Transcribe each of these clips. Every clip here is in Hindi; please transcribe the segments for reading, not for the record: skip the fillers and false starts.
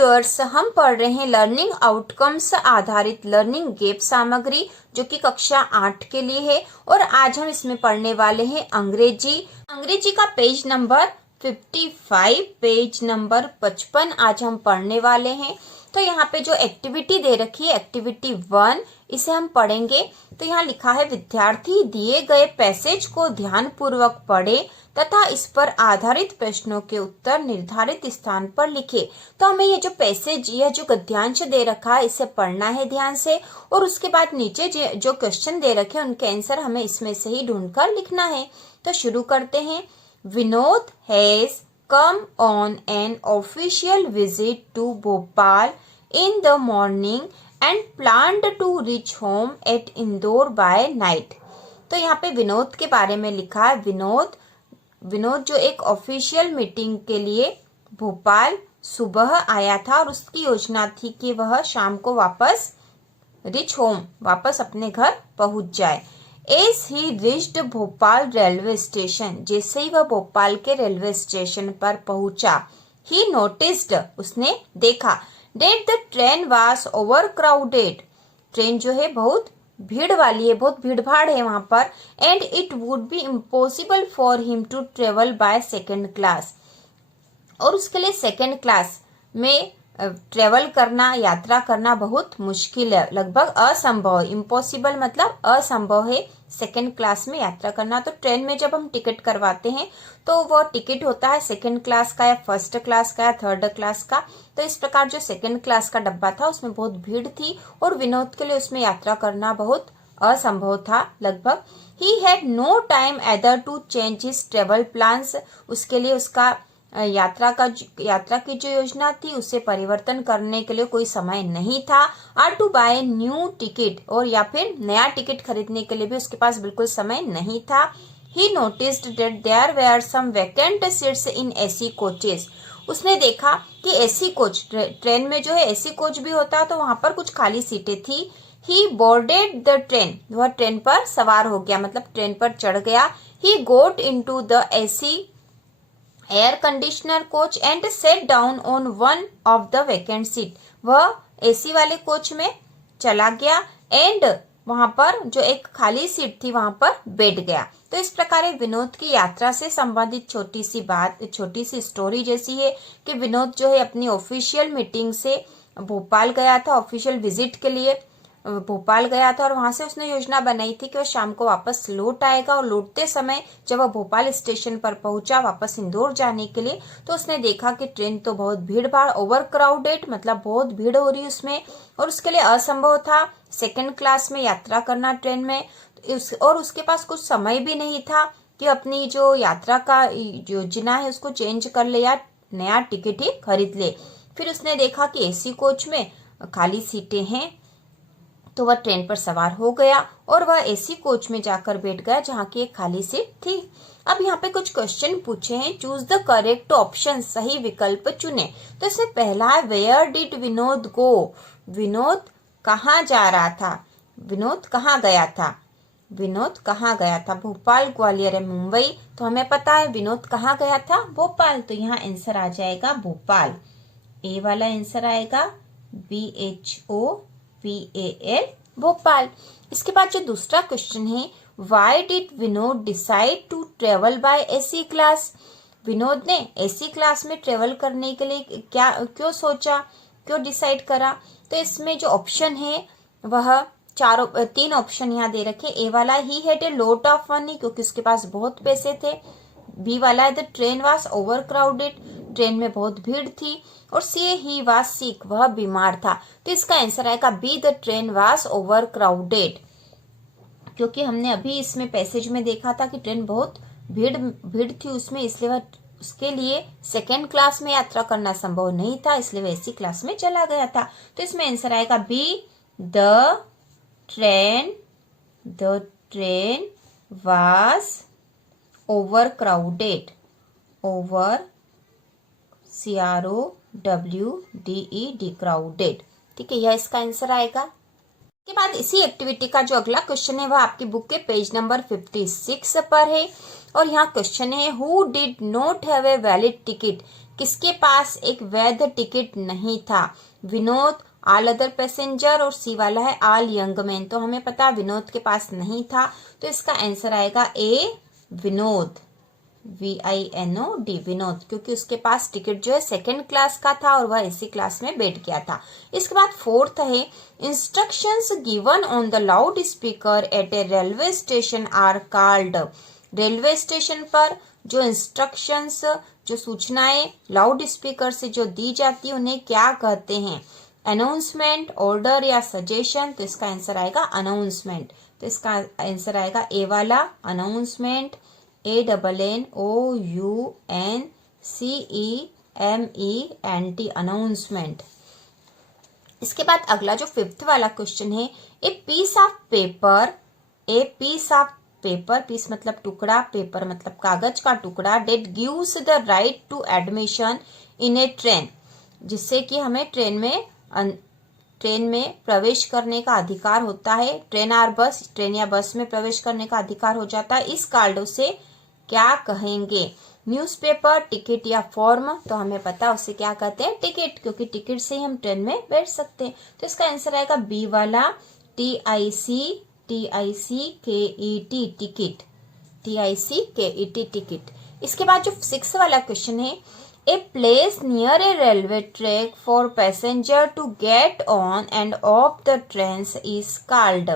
व्यूअर्स, हम पढ़ रहे हैं लर्निंग आउटकम्स आधारित लर्निंग गैप सामग्री जो कि कक्षा 8 के लिए है। और आज हम इसमें पढ़ने वाले हैं अंग्रेजी का पेज नंबर 55, पेज नंबर 55 आज हम पढ़ने वाले हैं। तो यहाँ पे जो एक्टिविटी दे रखी है एक्टिविटी 1, इसे हम पढ़ेंगे। तो यहाँ लिखा है विद्यार्थी दिए गए पैसेज को ध्यानपूर्वक पढ़े तथा इस पर आधारित प्रश्नों के उत्तर निर्धारित स्थान पर लिखे। तो हमें ये जो पैसेज, यह जो गद्यांश दे रखा है, इसे पढ़ना है ध्यान से। और उसके बाद नीचे जो क्वेश्चन दे रखे हैं उनके आंसर हमें इसमें से ही ढूंढकर लिखना है। तो शुरू करते हैं। Vinod has come on an official visit to Bhopal in the morning and planned to reach home at Indore by night। तो यहाँ पे विनोद के बारे में लिखा है। विनोद जो एक ऑफिशियल मीटिंग के लिए भोपाल सुबह आया था और उसकी योजना थी कि वह शाम को वापस अपने घर पहुंच जाए। As he reached Bhopal railway station, जैसे ही वह भोपाल के रेलवे स्टेशन पर पहुंचा, he noticed, उसने देखा, that the train was overcrowded, train जो है बहुत भीड़ वाली है, बहुत भीड़ भाड़ है वहां पर। and it would be impossible for him to travel by second class, और उसके लिए सेकेंड क्लास में ट्रेवल करना, यात्रा करना बहुत मुश्किल है, लगभग असंभव है। इम्पॉसिबल मतलब असंभव है सेकेंड क्लास में यात्रा करना। तो ट्रेन में जब हम टिकट करवाते हैं तो वो टिकट होता है सेकेंड क्लास का या फर्स्ट क्लास का या थर्ड क्लास का। तो इस प्रकार जो सेकेंड क्लास का डब्बा था उसमें बहुत भीड़ थी और विनोद के लिए उसमें यात्रा करना बहुत असंभव था लगभग। He had no time either to change his travel plans, उसके लिए उसका यात्रा की जो योजना थी उसे परिवर्तन करने के लिए कोई समय नहीं था। और टू बाय न्यू टिकट, और या फिर नया टिकट खरीदने के लिए भी उसके पास बिल्कुल समय नहीं था। He noticed that there were some vacant seats in AC coaches, उसने देखा कि एसी कोच, ट्रेन में जो है एसी कोच भी होता है, तो वहां पर कुछ खाली सीटें थी। ही बोर्डेड द ट्रेन, वह ट्रेन पर सवार हो गया, मतलब ट्रेन पर चढ़ गया। He got into the AC air conditioner coach and sat down on one of the vacant seat, वह एसी वाले कोच में चला गया एंड वहां पर जो एक खाली सीट थी वहां पर बैठ गया। तो इस प्रकार विनोद की यात्रा से संबंधित छोटी सी स्टोरी जैसी है कि विनोद जो है अपनी ऑफिशियल मीटिंग से भोपाल गया था, ऑफिशियल विजिट के लिए भोपाल गया था और वहां से उसने योजना बनाई थी कि वह शाम को वापस लौट आएगा। और लौटते समय जब वह भोपाल स्टेशन पर पहुंचा वापस इंदौर जाने के लिए, तो उसने देखा कि ट्रेन तो बहुत भीड़ भाड़, ओवर क्राउडेड मतलब बहुत भीड़ हो रही उसमें, और उसके लिए असंभव था सेकेंड क्लास में यात्रा करना ट्रेन में। और उसके पास कुछ समय भी नहीं था कि अपनी जो यात्रा का योजना है उसको चेंज कर ले या नया टिकट ही खरीद ले। फिर उसने देखा कि एसी कोच में खाली सीटें हैं, तो वह ट्रेन पर सवार हो गया और वह एसी कोच में जाकर बैठ गया जहाँ की एक खाली सीट थी। अब यहाँ पे कुछ क्वेश्चन पूछे हैं। चूज द करेक्ट ऑप्शन, सही विकल्प चुने। तो इसमें पहला है वेयर डिड विनोद गो, विनोद कहाँ जा रहा था, विनोद कहाँ गया था, विनोद कहाँ गया था, भोपाल, ग्वालियर या मुंबई। तो हमें पता है विनोद कहाँ गया था, भोपाल। तो यहाँ आंसर आ जाएगा भोपाल, ए वाला आंसर आएगा BHOPAL, भोपाल। इसके बाद जो दूसरा क्वेश्चन है, why did Vinod decide to travel by AC class, Vinod ने एसी क्लास में ट्रेवल करने के लिए क्यों सोचा, क्यों डिसाइड करा। तो इसमें जो ऑप्शन है वह तीन ऑप्शन यहाँ दे रखे। ए वाला he had a lot of money, क्योंकि उसके पास बहुत पैसे थे। बी वाला है the train was over crowded, train में बहुत भीड़ थी। और सी ही वाज सिक, वह बीमार था। तो इसका आंसर आएगा B, the train was over crowded, क्योंकि हमने अभी इसमें पैसेज में देखा था कि ट्रेन बहुत भीड़ थी उसमें, इसलिए वह उसके लिए सेकेंड क्लास में यात्रा करना संभव नहीं था, इसलिए वह एसी क्लास में चला गया था। तो इसमें आंसर आएगा B, the train was over crowded, CROWDED, crowded. ठीक है, यह इसका आंसर आएगा। के बाद इसी एक्टिविटी का जो अगला क्वेश्चन है वह आपकी बुक के पेज नंबर 56 पर है और यहाँ क्वेश्चन है who did not have a valid ticket, किसके पास एक वैध टिकट नहीं था? विनोद, ऑल अदर पैसेंजर, और सी वाला है ऑल यंग मैन। तो हमें पता विनोद के पास नहीं था, तो इसका आंसर आएगा ए विनोद, VINOD विनोद, क्योंकि उसके पास टिकट जो है सेकंड क्लास का था और वह एसी क्लास में बैठ गया था। इसके बाद फोर्थ है instructions given on the loud speaker at a railway station are called. Railway station पर जो इंस्ट्रक्शंस, जो सूचनाएं लाउड स्पीकर से जो दी जाती है उन्हें क्या कहते हैं? अनाउंसमेंट, ऑर्डर या सजेशन। तो इसका आंसर आएगा अनाउंसमेंट। तो इसका आंसर आएगा ए वाला अनाउंसमेंट, ANNOUNCEMENT अनाउंसमेंट। इसके बाद अगला जो फिफ्थ वाला क्वेश्चन है, a piece of paper, piece मतलब टुकड़ा, पेपर मतलब कागज का टुकड़ा, that gives the right to admission in a train, जिससे कि हमें ट्रेन में प्रवेश करने का अधिकार होता है। ट्रेन या बस में प्रवेश करने का अधिकार हो जाता है। इस कार्ड उसे क्या कहेंगे? न्यूज़पेपर, टिकट या फॉर्म। तो हमें पता उसे क्या कहते हैं? टिकट, क्योंकि टिकट से ही हम ट्रेन में बैठ सकते हैं। तो इसका आंसर आएगा बी वाला TICKET टिकट, TICKET टिकट। इसके बाद जो 6 वाला क्वेश्चन है, a place near a railway track for passenger to get on and off the train is called.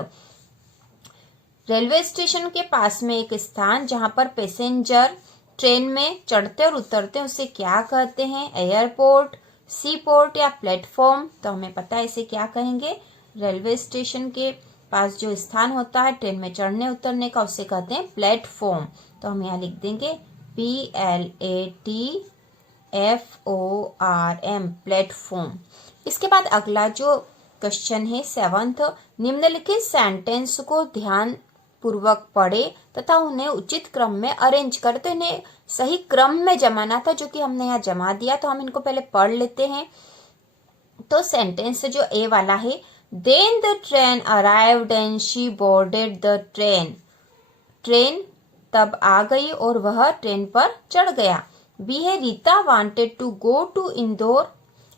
Railway station के पास में एक स्थान जहां पर पैसेंजर ट्रेन में चढ़ते और उतरते हैं उसे क्या कहते हैं? एयरपोर्ट, सी पोर्ट या प्लेटफॉर्म। तो हमें पता है इसे क्या कहेंगे? रेलवे स्टेशन के पास जो स्थान होता है ट्रेन में चढ़ने उतरने का उसे कहते हैं प्लेटफॉर्म। तो हम यहाँ लिख देंगे PLATFORM प्लेटफॉर्म। इसके बाद अगला जो क्वेश्चन है 7th, निम्नलिखित सेंटेंस को ध्यान पूर्वक पढ़े तथा उन्हें उचित क्रम में अरेंज कर। तो इन्हें सही क्रम में जमाना था, जो कि हमने यहाँ जमा दिया। तो हम इनको पहले पढ़ लेते हैं। तो सेंटेंस जो ए वाला है, then the train arrived and she boarded the train. Train तब आ गई और वह ट्रेन पर चढ़ गया। बी है Rita wanted to go to Indore,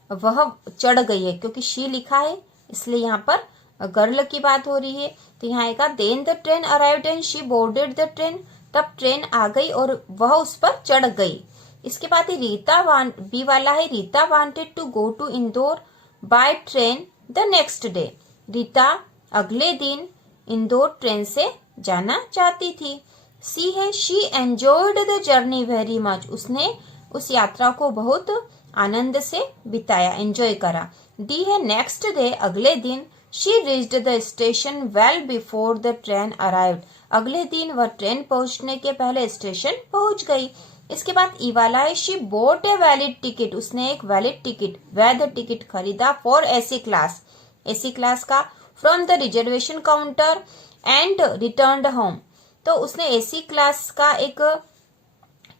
वह चढ़ गई है, क्योंकि शी लिखा है इसलिए यहाँ पर गर्ल की बात हो रही है। तो यहाँ आएगा then the train arrived and she boarded the train, तब ट्रेन आ गई और वह उस पर चढ़ गई। इसके बाद बी वाला है Rita wanted to go to Indore by train the next day. Rita अगले दिन इंदौर ट्रेन से जाना चाहती थी। सी है she enjoyed the journey very much, उसने उस यात्रा को बहुत आनंद से बिताया, एंजॉय करा। डी है नेक्स्ट डे अगले दिन, she reached the station well before the train arrived, अगले दिन वह ट्रेन पहुंचने के पहले स्टेशन पहुंच गई। इसके बाद ई वाला है she bought a valid ticket, उसने एक वैलिड टिकट, वैध टिकट खरीदा for AC class, AC class का, from the reservation counter and returned home. तो उसने एसी क्लास का एक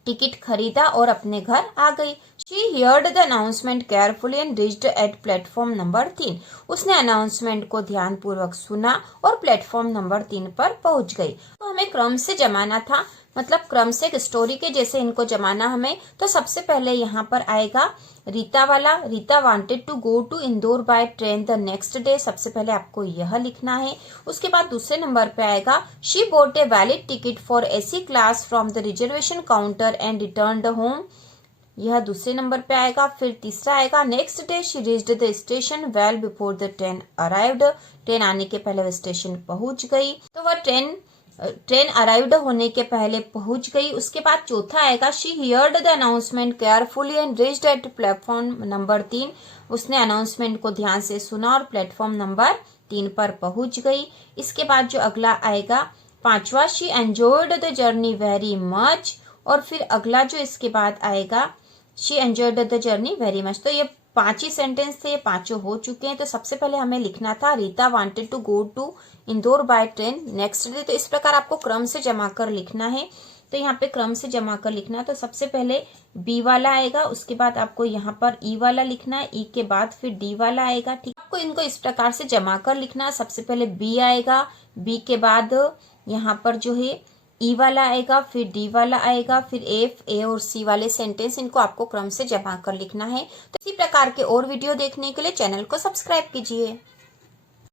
टिकट खरीदा और अपने घर आ गई। She heard the announcement carefully and reached eight platform number 3, उसने अनाउंसमेंट को ध्यान पूर्वक सुना और प्लेटफॉर्म नंबर 3 पर पहुंच गई। तो हमें क्रम से जमाना था, मतलब क्रम से एक स्टोरी के जैसे इनको जमाना हमें। तो सबसे पहले यहाँ पर आएगा रीता वाला, Rita wanted to go to Indore by train the next day, सबसे पहले आपको यह लिखना है। उसके बाद दूसरे नंबर पे आएगा she bought a valid ticket for AC class from the reservation counter and returned home, यह दूसरे नंबर पे आएगा। फिर तीसरा आएगा next day she reached the station well before the train arrived, train आने के पहले वह स्टेशन पहुंच गई। तो वह ट्रेन अराइव्ड होने के पहले पहुंच गई। उसके बाद चौथा आएगा she heard the announcement carefully and reached eight platform number 3, उसने अनाउंसमेंट को ध्यान से सुना और प्लेटफॉर्म नंबर 3 पर पहुंच गई। इसके बाद जो अगला आएगा पांचवा she enjoyed the journey very much, और फिर अगला जो इसके बाद आएगा she enjoyed the journey very much. तो ये 5 ही सेंटेंस थे, ये पांचों हो चुके हैं। तो सबसे पहले हमें लिखना था Rita wanted to go to Indore by train next day. तो इस प्रकार आपको क्रम से जमा कर लिखना है। तो यहाँ पे क्रम से जमा कर लिखना है। तो सबसे पहले बी वाला आएगा, उसके बाद आपको यहाँ पर ई वाला लिखना है, ई के बाद फिर डी वाला आएगा। ठीक, आपको इनको इस प्रकार से जमा कर लिखना है। सबसे पहले बी आएगा, बी के बाद यहाँ पर जो है ई वाला आएगा, फिर डी वाला आएगा, फिर एफ, ए और सी वाले सेंटेंस, इनको आपको क्रम से जमा कर लिखना है। तो इसी प्रकार के और वीडियो देखने के लिए चैनल को सब्सक्राइब कीजिए।